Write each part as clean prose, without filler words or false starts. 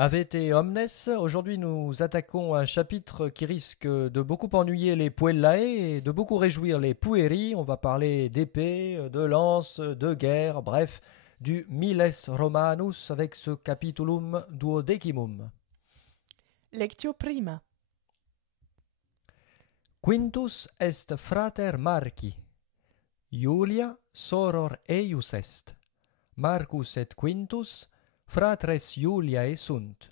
Avete omnes, aujourd'hui nous attaquons un chapitre qui risque de beaucoup ennuyer les puellae et de beaucoup réjouir les pueri. On va parler d'épée, de lance, de guerre, bref, du miles romanus avec ce capitulum duodecimum. Lectio prima. Quintus est frater Marci, Iulia soror eius est. Marcus et Quintus fratres Iuliae sunt.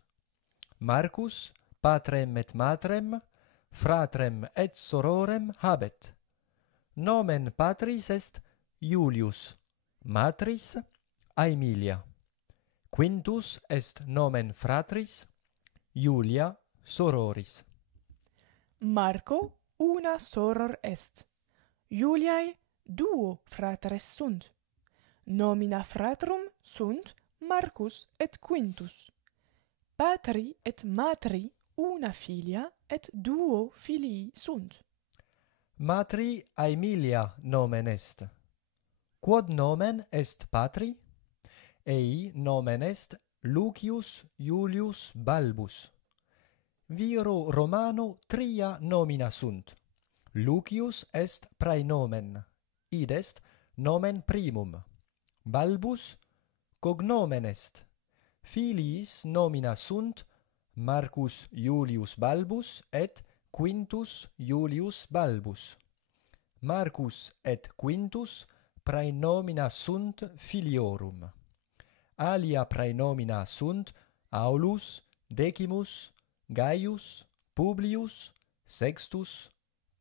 Marcus patrem et matrem, fratrem et sororem habet. Nomen patris est Iulius, matris Aemilia. Quintus est nomen fratris, Iulia sororis. Marco una soror est. Iuliae duo fratres sunt. Nomina fratrum sunt Marcus et Quintus. Patri et matri una filia et duo filii sunt. Matri Aemilia nomen est. Quod nomen est patri? Ei nomen est Lucius Iulius Balbus. Viro Romano tria nomina sunt. Lucius est praenomen, id est nomen primum. Balbus cognomen est. Filiis nomina sunt Marcus Iulius Balbus et Quintus Iulius Balbus. Marcus et Quintus praenomina sunt filiorum. Alia praenomina sunt Aulus, Decimus, Gaius, Publius, Sextus,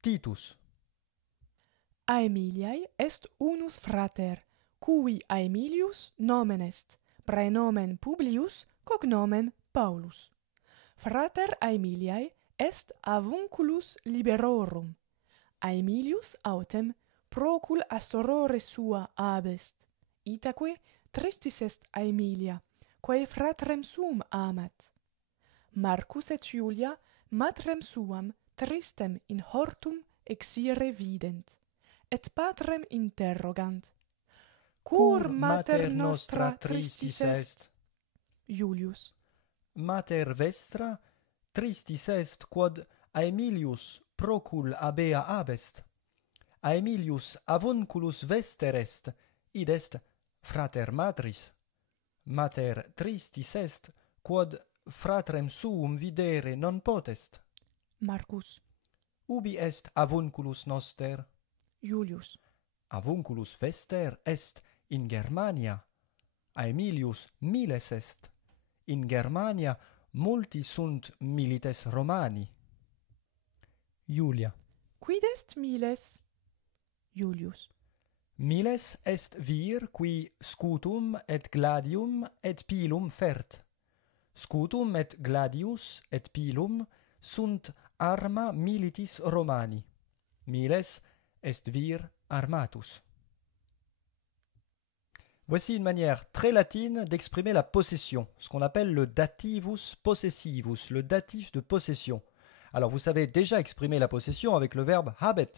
Titus. Aemiliae est unus frater, cui Aemilius nomen est, praenomen Publius, cognomen Paulus. Frater Aemiliae est avunculus liberorum. Aemilius autem procul a sorore sua abest. Itaque tristis est Aemilia, quae fratrem suum amat. Marcus et Iulia matrem suam tristem in hortum exire vident, et patrem interrogant. Cur mater nostra tristis est? Iulius. Mater vestra tristis est quod Aemilius procul abea abest. Aemilius avunculus vester est, id est frater matris. Mater tristis est quod fratrem suum videre non potest. Marcus. Ubi est avunculus noster? Iulius. Avunculus vester est in Germania. Aemilius miles est. In Germania multi sunt milites Romani. Iulia. Quid est miles? Iulius. Miles est vir qui scutum et gladium et pilum fert. Scutum et gladius et pilum sunt arma militis Romani. Miles est vir armatus. Voici une manière très latine d'exprimer la possession, ce qu'on appelle le dativus possessivus, le datif de possession. Alors vous savez déjà exprimer la possession avec le verbe habet.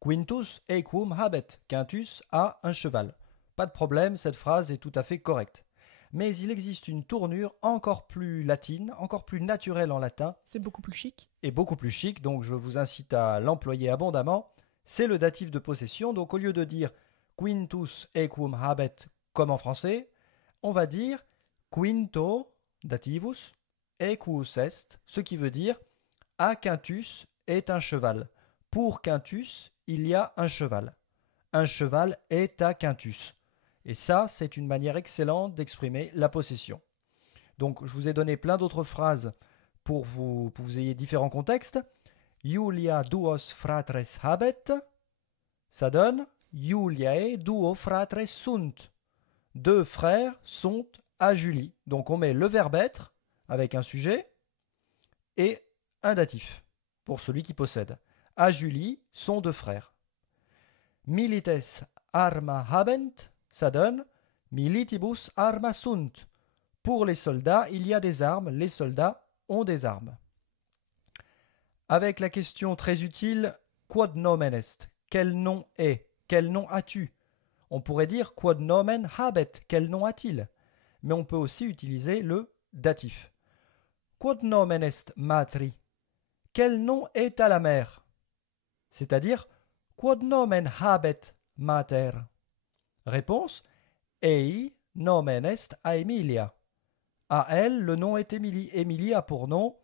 Quintus equum habet, Quintus a un cheval. Pas de problème, cette phrase est tout à fait correcte. Mais il existe une tournure encore plus latine, encore plus naturelle en latin. C'est beaucoup plus chic. Et beaucoup plus chic, donc je vous incite à l'employer abondamment. C'est le datif de possession, donc au lieu de dire Quintus equum habet comme en français, on va dire quinto dativus equus est, ce qui veut dire à Quintus est un cheval. Pour Quintus, il y a un cheval. Un cheval est à Quintus. Et ça, c'est une manière excellente d'exprimer la possession. Donc, je vous ai donné plein d'autres phrases pour que vous ayez différents contextes. Iulia duos fratres habet, ça donne Iuliae duo fratres sunt. Deux frères sont à Julie. Donc on met le verbe être avec un sujet et un datif pour celui qui possède. À Julie sont deux frères. Milites arma habent, ça donne militibus arma sunt. Pour les soldats, il y a des armes, les soldats ont des armes. Avec la question très utile, quod nomen est? Quel nom est? Quel nom as-tu? On pourrait dire quod nomen habet, quel nom a-t-il? Mais on peut aussi utiliser le datif. Quod nomen est matri? Quel nom est à la mère? C'est-à-dire, quod nomen habet mater? Réponse, ei nomen est a Emilia. À elle, le nom est Émilie. Émilie a pour nom,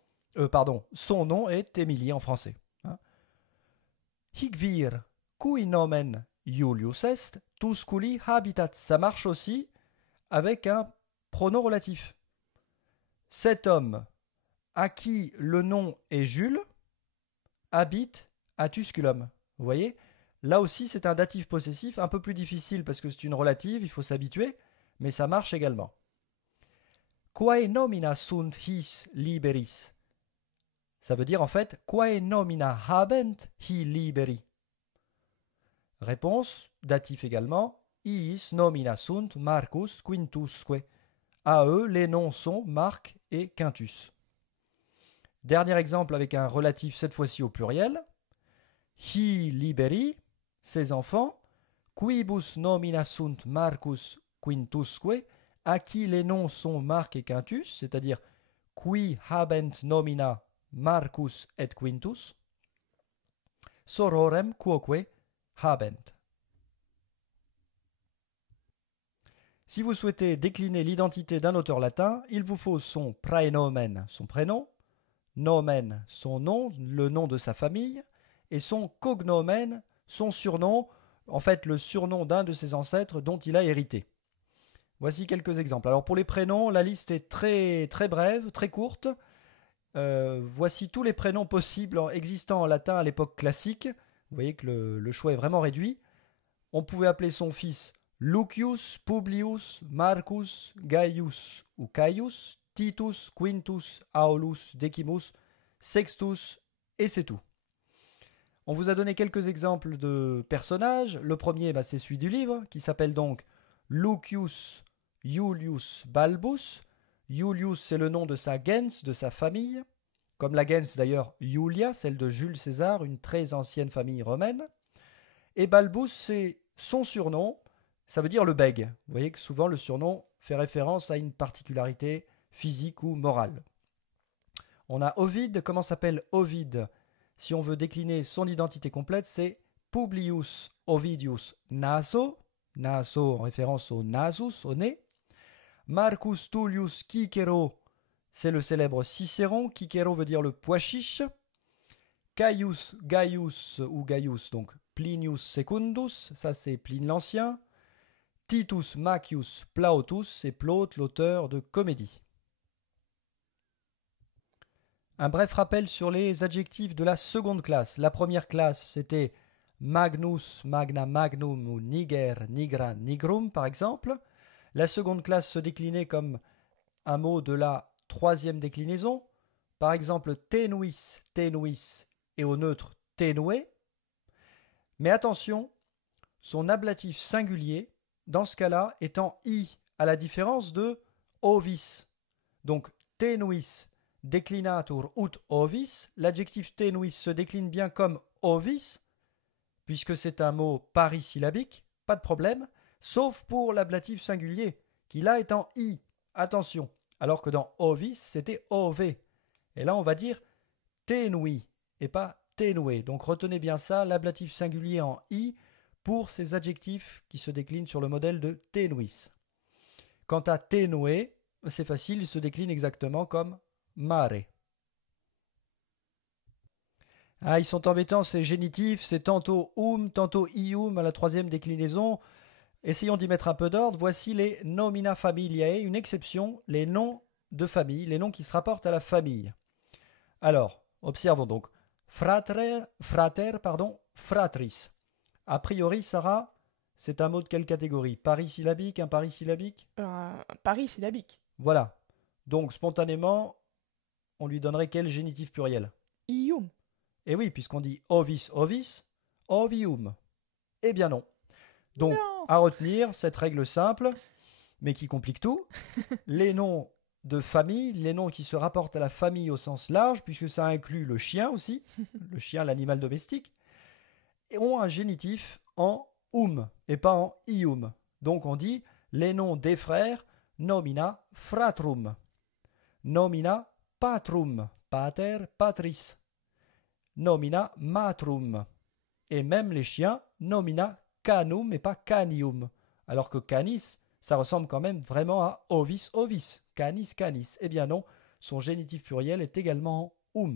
son nom est Émilie en français. Hic vir, cui nomen Julius est, tusculi habitat. Ça marche aussi avec un pronom relatif. Cet homme à qui le nom est Jules habite à Tusculum. Vous voyez? Là aussi, c'est un datif possessif, un peu plus difficile parce que c'est une relative, il faut s'habituer, mais ça marche également. Quae nomina sunt his liberis? Ça veut dire en fait, quae nomina habent hi liberi? Réponse, datif également, iis nomina sunt Marcus Quintusque. À eux, les noms sont Marc et Quintus. Dernier exemple avec un relatif cette fois-ci au pluriel. Hi liberi, ses enfants, quibus nomina sunt Marcus Quintusque, à qui les noms sont Marc et Quintus, c'est-à-dire qui habent nomina Marcus et Quintus, sororem quoque habent. Si vous souhaitez décliner l'identité d'un auteur latin, il vous faut son praenomen, son prénom, nomen, son nom, le nom de sa famille, et son cognomen, son surnom, en fait le surnom d'un de ses ancêtres dont il a hérité. Voici quelques exemples. Alors pour les prénoms, la liste est très, très brève, très courte. Voici tous les prénoms possibles existants en latin à l'époque classique. Vous voyez que le choix est vraiment réduit. On pouvait appeler son fils Lucius, Publius, Marcus, Gaius ou Caius, Titus, Quintus, Aulus, Decimus, Sextus, et c'est tout. On vous a donné quelques exemples de personnages. Le premier, c'est celui du livre, qui s'appelle donc Lucius Iulius Balbus. Iulius, c'est le nom de sa gens, de sa famille. Comme la gens d'ailleurs, Iulia, celle de Jules César, une très ancienne famille romaine. Et Balbus, c'est son surnom, ça veut dire le bègue. Vous voyez que souvent le surnom fait référence à une particularité physique ou morale. On a Ovide. Comment s'appelle Ovide? Si on veut décliner son identité complète, c'est Publius Ovidius Naso. Naso en référence au nasus, au nez. Marcus Tullius Cicero, c'est le célèbre Cicéron. Cicero veut dire le pois chiche. Gaius ou Gaius, donc Plinius Secundus, ça c'est Pline l'Ancien. Titus Macius Plautus, c'est Plaute, l'auteur de comédie. Un bref rappel sur les adjectifs de la seconde classe. La première classe, c'était Magnus, Magna, Magnum ou Niger, Nigra, Nigrum par exemple. La seconde classe se déclinait comme un mot de la troisième déclinaison. Par exemple, tenuis, tenuis et au neutre tenue. Mais attention, son ablatif singulier, dans ce cas-là, est en i, à la différence de ovis. Donc tenuis declinatur ut ovis, l'adjectif tenuis se décline bien comme ovis, puisque c'est un mot parisyllabique, pas de problème, sauf pour l'ablatif singulier, qui là est en i, attention, alors que dans ovis, c'était ov. Et là, on va dire tenui, et pas tenue. Donc retenez bien ça, l'ablatif singulier en i, pour ces adjectifs qui se déclinent sur le modèle de tenuis. Quant à tenue, c'est facile, il se décline exactement comme mare. Ah, ils sont embêtants, ces génitifs, c'est tantôt tantôt ium à la troisième déclinaison. Essayons d'y mettre un peu d'ordre. Voici les nomina familiae, une exception, les noms de famille, les noms qui se rapportent à la famille. Alors, observons donc. Frater, fratris. A priori, Sarah, c'est un mot de quelle catégorie? Parisyllabique, imparisyllabique? Parisyllabique. Voilà. Donc, spontanément, on lui donnerait quel génitif pluriel? Ium. Eh oui, puisqu'on dit ovis, ovis, ovium. Eh bien non. Donc, Non. à retenir cette règle simple, mais qui complique tout, les noms de famille, les noms qui se rapportent à la famille au sens large, puisque ça inclut le chien aussi, le chien, l'animal domestique, ont un génitif en et pas en ium. Donc on dit les noms des frères, nomina fratrum, nomina patrum, pater, patris. Nomina matrum. Et même les chiens, nomina canum et pas canium. Alors que canis, ça ressemble quand même vraiment à ovis, ovis. Canis, canis. Eh bien non, son génitif pluriel est également en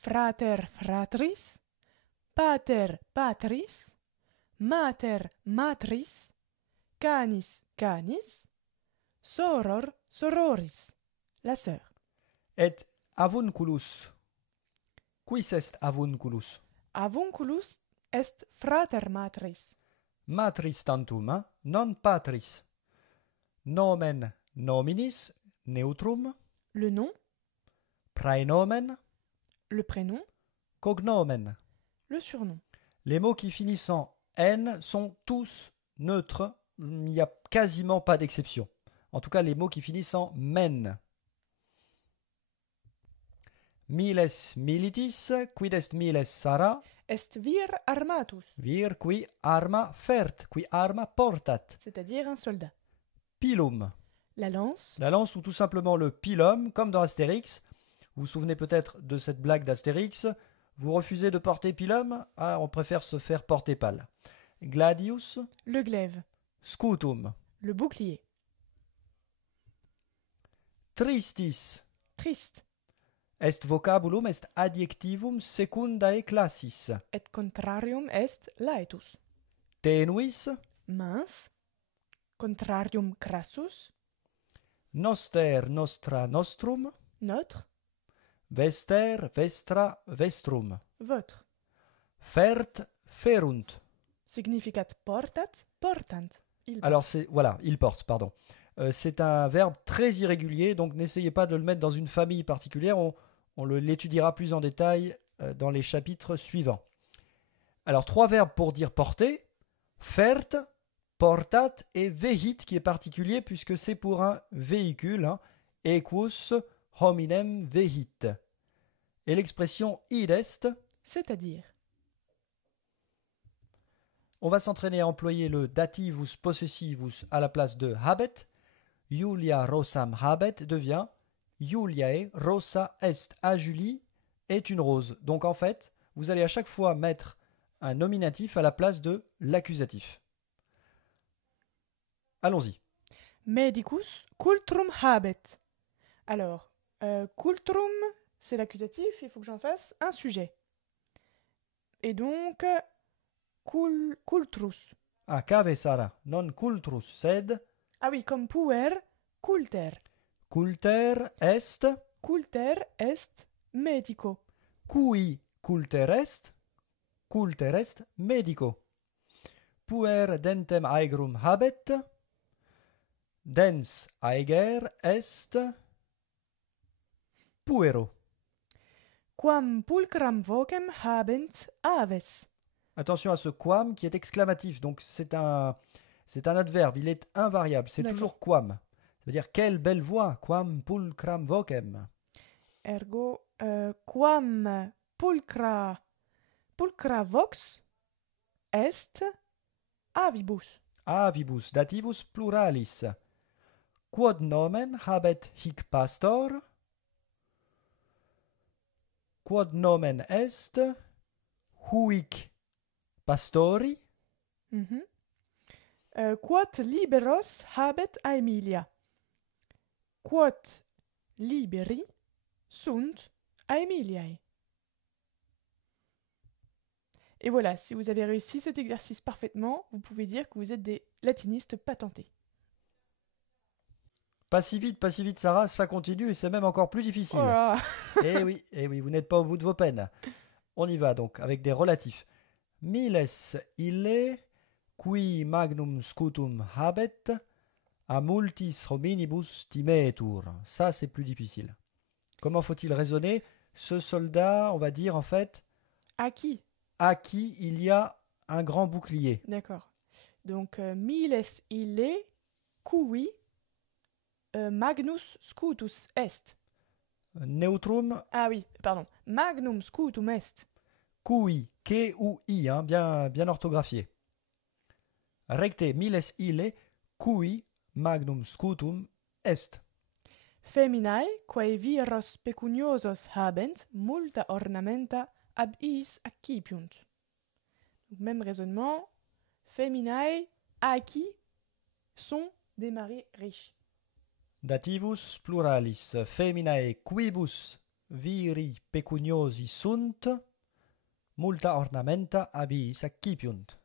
Frater, fratris. Pater, patris. Mater, matris. Canis, canis. Soror, sororis. La sœur. Et avunculus. Quis est avunculus? Avunculus est frater matris. Matris tantum, hein? Non patris. Nomen nominis, neutrum, Le nom, praenomen, le prénom, cognomen. le surnom. Les mots qui finissent en N sont tous neutres. Il n'y a quasiment pas d'exception. En tout cas, les mots qui finissent en men. Miles militis, quid est miles Sara, Est vir armatus, vir qui arma fert, qui arma portat. c'est-à-dire un soldat. Pilum, La lance, la lance ou tout simplement le pilum, comme dans Astérix. Vous vous souvenez peut-être de cette blague d'Astérix. Vous refusez de porter pilum? Ah, on préfère se faire porter pâle. Gladius, le glaive, scutum. le bouclier. Tristis, Triste, est vocabulum est adjectivum secundae classis. et contrarium est laetus. Tenuis, Mince, contrarium crassus, noster, nostra, nostrum. notre, Vester, vestra, vestrum. votre. Fert, ferunt. Significat portat, portant. Il Alors, il porte, pardon. C'est un verbe très irrégulier, donc n'essayez pas de le mettre dans une famille particulière. On l'étudiera plus en détail dans les chapitres suivants. Alors, 3 verbes pour dire porter. Fert, portat et vehit, qui est particulier puisque c'est pour un véhicule. Hein. Equus hominem vehit. Et l'expression id est, c'est-à-dire. on va s'entraîner à employer le dativus possessivus à la place de habet. Julia rosam habet devient Juliae rosa est. À Julie est une rose. Donc en fait, vous allez à chaque fois mettre un nominatif à la place de l'accusatif. Allons-y. Medicus cultrum habet. Alors, cultrum, c'est l'accusatif, il faut que j'en fasse un sujet. Et donc, cultrus. Ah, cave Sara, non cultrus, sed Ah oui, comme puer, culter. culter est, Culter est medico. cui culter est medico. Puer dentem aegrum habet, dens aeger est puero. Quam pulcram vocem habent aves. Attention à ce quam qui est exclamatif, donc c'est un adverbe, il est invariable, c'est D'accord. toujours quam. Ça veut dire quelle belle voix, quam pulcram vocem. Ergo, quam pulcra vox est avibus. Avibus dativus pluralis. Quod nomen habet hic pastor? Quod nomen est huic pastori? Mhm. Quod liberos habet Aemilia. Quod liberi sunt Aemiliae. Et voilà, si vous avez réussi cet exercice parfaitement, vous pouvez dire que vous êtes des latinistes patentés. Pas si vite, Sarah, ça continue et c'est même encore plus difficile. Oh là. Eh oui, vous n'êtes pas au bout de vos peines. On y va donc avec des relatifs. Miles ille qui magnum scutum habet a multis hominibus timetur. Ça, c'est plus difficile. Comment faut-il raisonner? Ce soldat, on va dire en fait, À qui? à qui il y a un grand bouclier. D'accord. Donc, miles ille cui magnus scutus est. Neutrum, Ah oui, pardon. Magnum scutum est. cui, Q-U-I, hein, bien orthographié. Recte miles ille, cui magnum scutum est. Feminae, quae viros pecuniosos habent, multa ornamenta ab iis accipiunt. Donc, même raisonnement. Feminae, à qui sont des maris riches. Dativus pluralis feminae quibus viri pecuniosi sunt, multa ornamenta abiis accipiunt.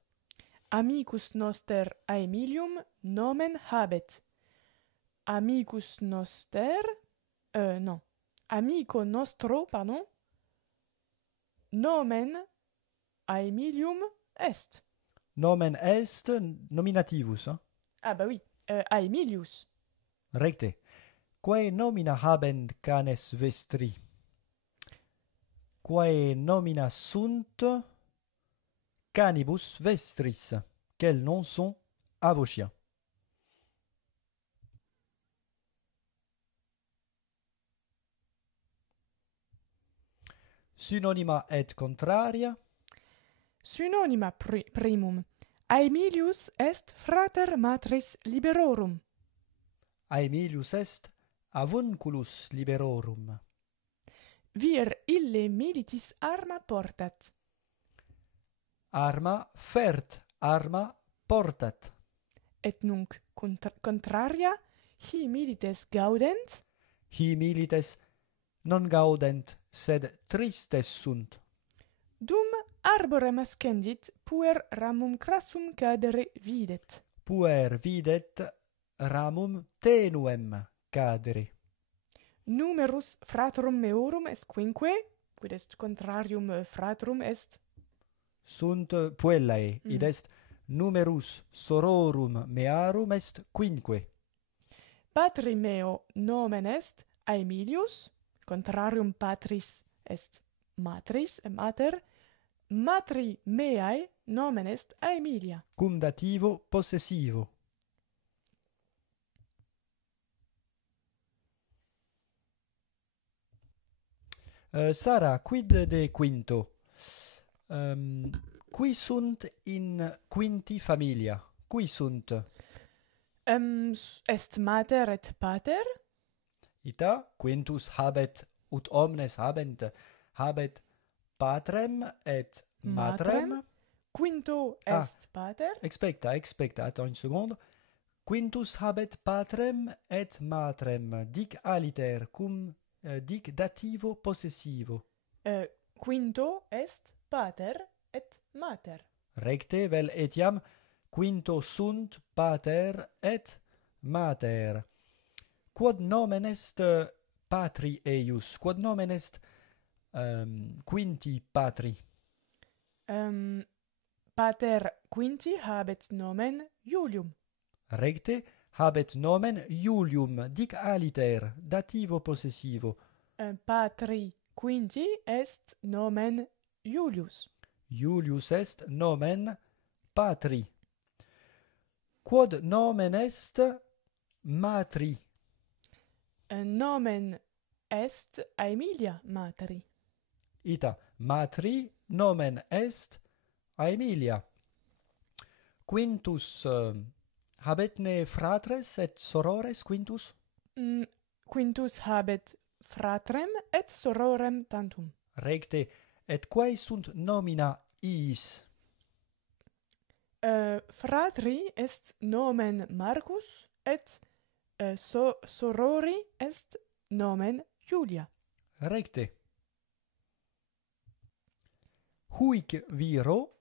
Amicus noster Aemilium nomen habet. Amicus noster, non, amico nostro, pardon, nomen Aemilium est. Nomen est nominativus, hein? Ah bah oui, Aemilius. Recte. Quae nomina habent canes vestri? Quae nomina sunt canibus vestris? Quels noms sont à vos chiens? Synonyma et contraria. Synonyma primum. Aemilius est frater matris liberorum. Aemilius est avunculus liberorum. Vir ille militis arma portat. Arma fert, arma portat. Et nunc contraria, hi milites gaudent. Hi milites non gaudent, sed tristes sunt. Dum arborem ascendit, puer ramum crassum cadere videt. Puer videt ramum tenuem cadere. Numerus fratrum meorum est quinque, quid est contrarium fratrum est. Sunt puellae, id est numerus sororum mearum est quinque. Patri meo nomen est Aemilius, contrarium patris est matris, mater. Matri meae nomen est Aemilia. Cum dativo possessivo. Sara, quid de quinto? Qui sunt in quinti familia? Qui sunt? Est mater et pater? Ita, quintus habet, ut omnes habet patrem et matrem. Quinto est pater? Expecta, attends une seconde. Quintus habet patrem et matrem, dic aliter, cum dic dativo possessivo. Quinto est pater et mater. Recte, vel etiam, quinto sunt pater et mater. Quod nomen est patri eius? Quod nomen est quinti patri? Pater quinti habet nomen Iulium. Recte, habet nomen Iulium, dic aliter, dativo possessivo. Patri quinti est nomen Iulius. Iulius est nomen patri. Quod nomen est matri? Nomen est Aemilia matri. Ita, matri nomen est Aemilia. Quintus habet ne fratres et sorores, quintus? Quintus habet fratrem et sororem tantum. Recte, et quae sunt nomina iis? Fratri est nomen Marcus et sorori est nomen Julia. Recte. Huic viro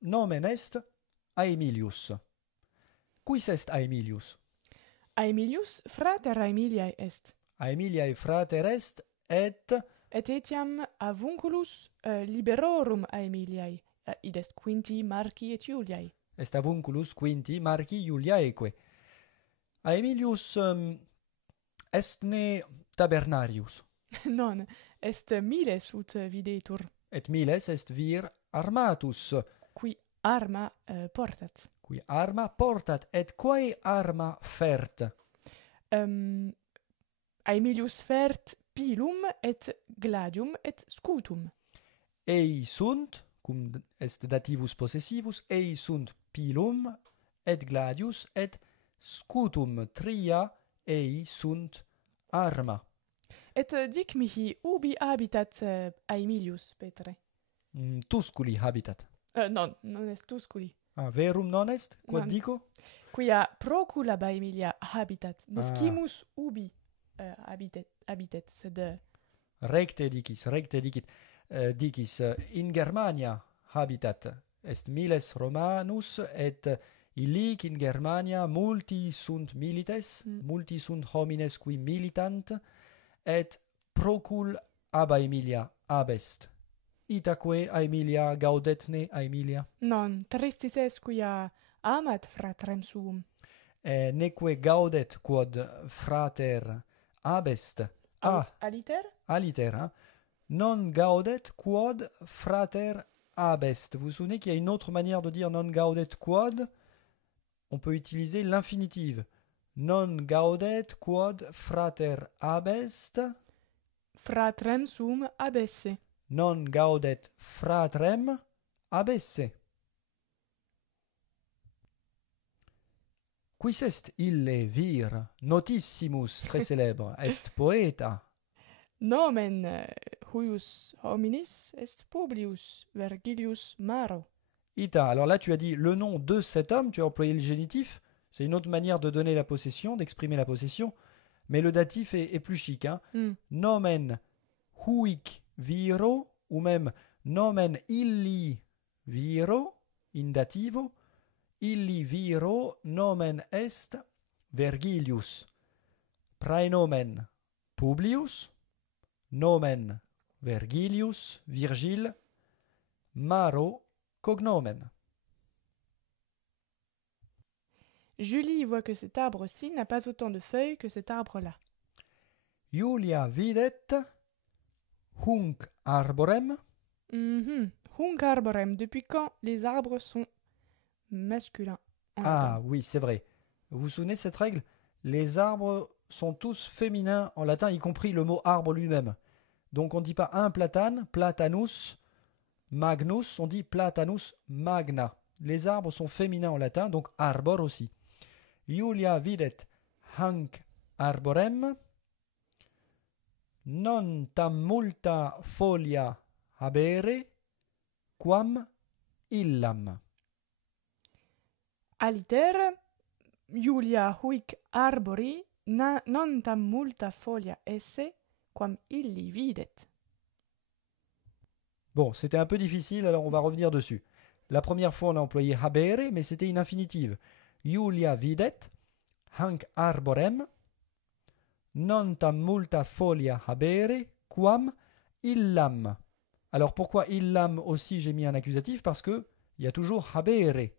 nomen est Aemilius. Quis est Aemilius? Aemilius frater Aemiliae est. Aemiliae frater est et etiam avunculus liberorum Aemiliae, id est quinti Marci et Iuliae. est avunculus quinti Marci Iuliaeque. Aemilius est ne tabernarius. Non, est miles ut videtur. Et miles est vir armatus, Qui arma portat. qui arma portat, et quae arma fert? Aemilius fert pilum et gladium et scutum. Ei sunt, cum est dativus possessivus, ei sunt pilum et gladius et scutum, tria ei sunt arma. Et dic mihi ubi habitat Aemilius, Petre? Tusculi habitat. Non est Tusculi. Verum non est? Quod Non. dico? Quia procula Aemilia habitat. Nescimus ubi habitet, sed Recte dicit. Dicis in Germania habitat est miles Romanus et illic in Germania multi sunt milites, multi sunt homines qui militant et procul ab Aemilia abest. Itaque Aemilia gaudetne Aemilia. non, tristis est quia amat fratrem suum. Neque gaudet quod frater abest. Aliter? Aliter, hein? Non gaudet quod frater abest. Vous vous souvenez qu'il y a une autre manière de dire non gaudet quod? On peut utiliser l'infinitive. Non gaudet quod frater abest. Fratrem sum abesse. Non gaudet fratrem abesse. Quis est ille vir notissimus très célèbre est poeta? Nomen huius hominis est Publius Vergilius Maro. Ita. Alors là, tu as dit le nom de cet homme, tu as employé le génitif. C'est une autre manière de donner la possession, d'exprimer la possession. Mais le datif est plus chic. Hein. Nomen huic viro, ou même nomen illi viro, in dativo. Illi viro nomen est Vergilius. Praenomen Publius. Nomen Vergilius, Virgile. Maro cognomen. Julie voit que cet arbre-ci n'a pas autant de feuilles que cet arbre-là. Julia videt hunc arborem. Hunc arborem. Depuis quand les arbres sont masculins en latin? Oui, c'est vrai. Vous vous souvenez de cette règle? Les arbres sont tous féminins en latin, y compris le mot arbre lui-même. Donc on ne dit pas un platane, platanus magnus, on dit platanus magna. Les arbres sont féminins en latin, donc arbor aussi. Julia videt hanc arborem, non tam multa folia habere, quam illam. Aliter, Julia huic arbori non tam multa folia esse, quam illi videt. Bon, c'était un peu difficile, alors on va revenir dessus. La première fois, on a employé habere, mais c'était une infinitive. Julia videt hanc arborem, non tam multa folia habere, quam illam. Alors pourquoi illam aussi j'ai mis un accusatif? Parce que il y a toujours habere.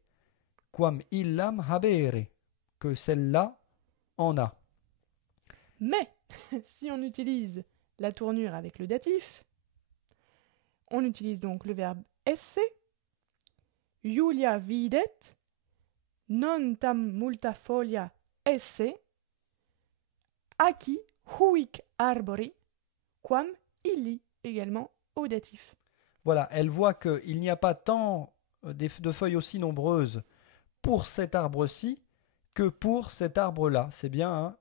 Quam illam habere. Que celle-là en a. Mais, si on utilise la tournure avec le datif, on utilise donc le verbe esse. Julia videt non tam multa folia esse, acci huic arbori, quam illi, également au datif. Voilà, elle voit qu'il n'y a pas tant de feuilles aussi nombreuses pour cet arbre-ci que pour cet arbre-là. C'est bien un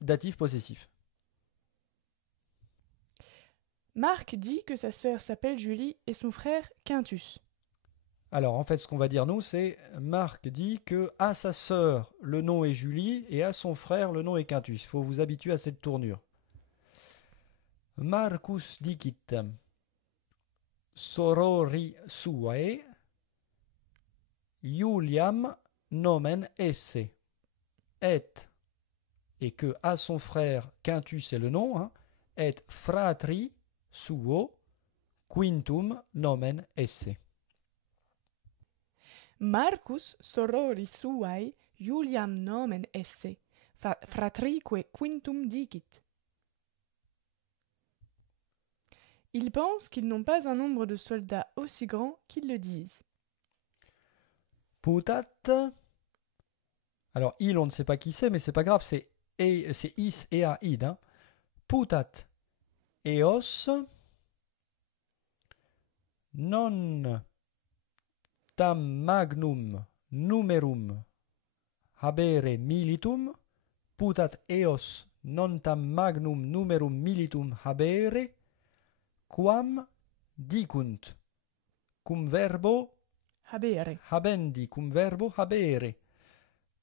datif possessif. Marc dit que sa sœur s'appelle Julie et son frère Quintus. Alors en fait, ce qu'on va dire nous, c'est Marc dit que à sa sœur le nom est Julie et à son frère le nom est Quintus. Il faut vous habituer à cette tournure. Marcus dicit sorori suae Juliam nomen esse et que à son frère Quintus est le nom, hein, et fratri suo quintum nomen esse. Marcus sorori suae Juliam nomen esse, fratrique quintum dicit. Ils pensent qu'ils n'ont pas un nombre de soldats aussi grand qu'ils le disent. Putat. Alors il, on ne sait pas qui c'est, mais c'est pas grave, c'est is et a id. Hein. Putat eos non tam magnum numerum habere militum, putat eos non tam magnum numerum militum habere, quam dicunt, cum verbo Habere. habendi, cum verbo habere.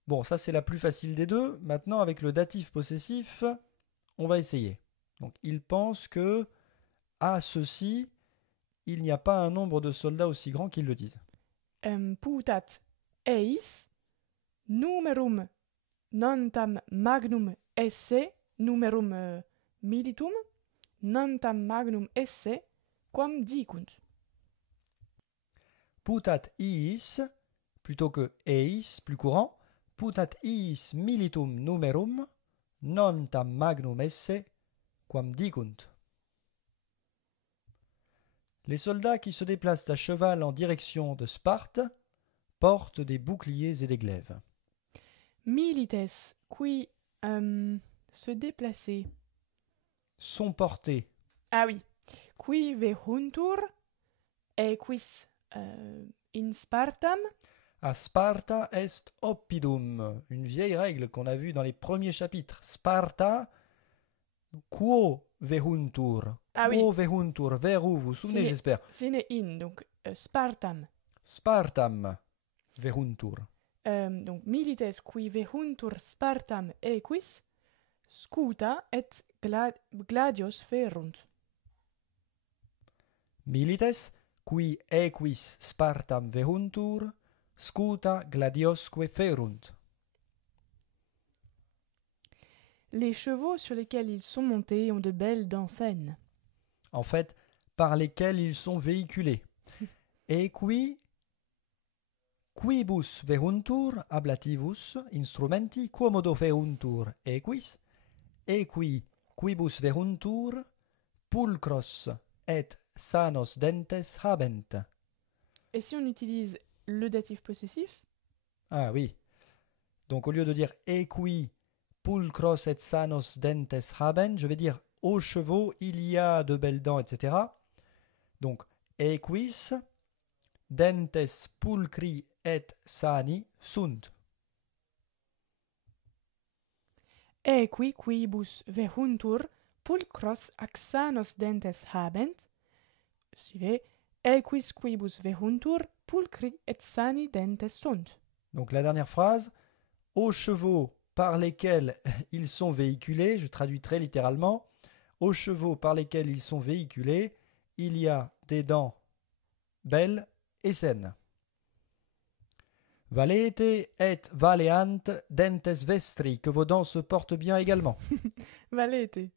Bon, ça c'est la plus facile des deux. Maintenant, avec le datif possessif, on va essayer. Donc, il pense que à ceci, il n'y a pas un nombre de soldats aussi grand qu'ils le disent. Putat eis numerum non tam magnum esse numerum militum non tam magnum esse quam dicunt. Putat iis, plutôt que eis, plus courant, putat iis militum numerum, non tam magnum esse, quam dicunt. Les soldats qui se déplacent à cheval en direction de Sparte portent des boucliers et des glaives. Milites qui se déplacer. Sont portés. Ah oui. Qui vehuntur equis in Spartam. À Sparta est oppidum, une vieille règle qu'on a vue dans les premiers chapitres. Sparta, quo vehuntur. Ah oui. Quo vehuntur, vers où, vous vous souvenez, Sine- j'espère. Sine in, donc Spartam. Spartam vehuntur. Donc milites qui vehuntur Spartam equis scuta et gladios ferunt. Milites, qui equis Spartam vehuntur, scuta gladiosque ferunt. Les chevaux sur lesquels ils sont montés ont de belles dents saines. En fait, par lesquels ils sont véhiculés. Equi quibus vehuntur ablativus instrumenti quomodo vehuntur equis, equi quibus vehuntur pulcros et sanos dentes habent. Et si on utilise le datif possessif, Ah oui. Donc au lieu de dire equi pulcros et sanos dentes habent, je vais dire aux chevaux il y a de belles dents, etc. Donc equis dentes pulcri et sani sunt. equi quibus vehuntur pulcros ac sanos dentes habent, suivez, equis quibus vehuntur pulcri et sani dentes sunt. Donc la dernière phrase, aux chevaux par lesquels ils sont véhiculés, je traduis très littéralement, aux chevaux par lesquels ils sont véhiculés, il y a des dents belles et saines. Valete et valeant dentes vestri, que vos dents se portent bien également. Valete.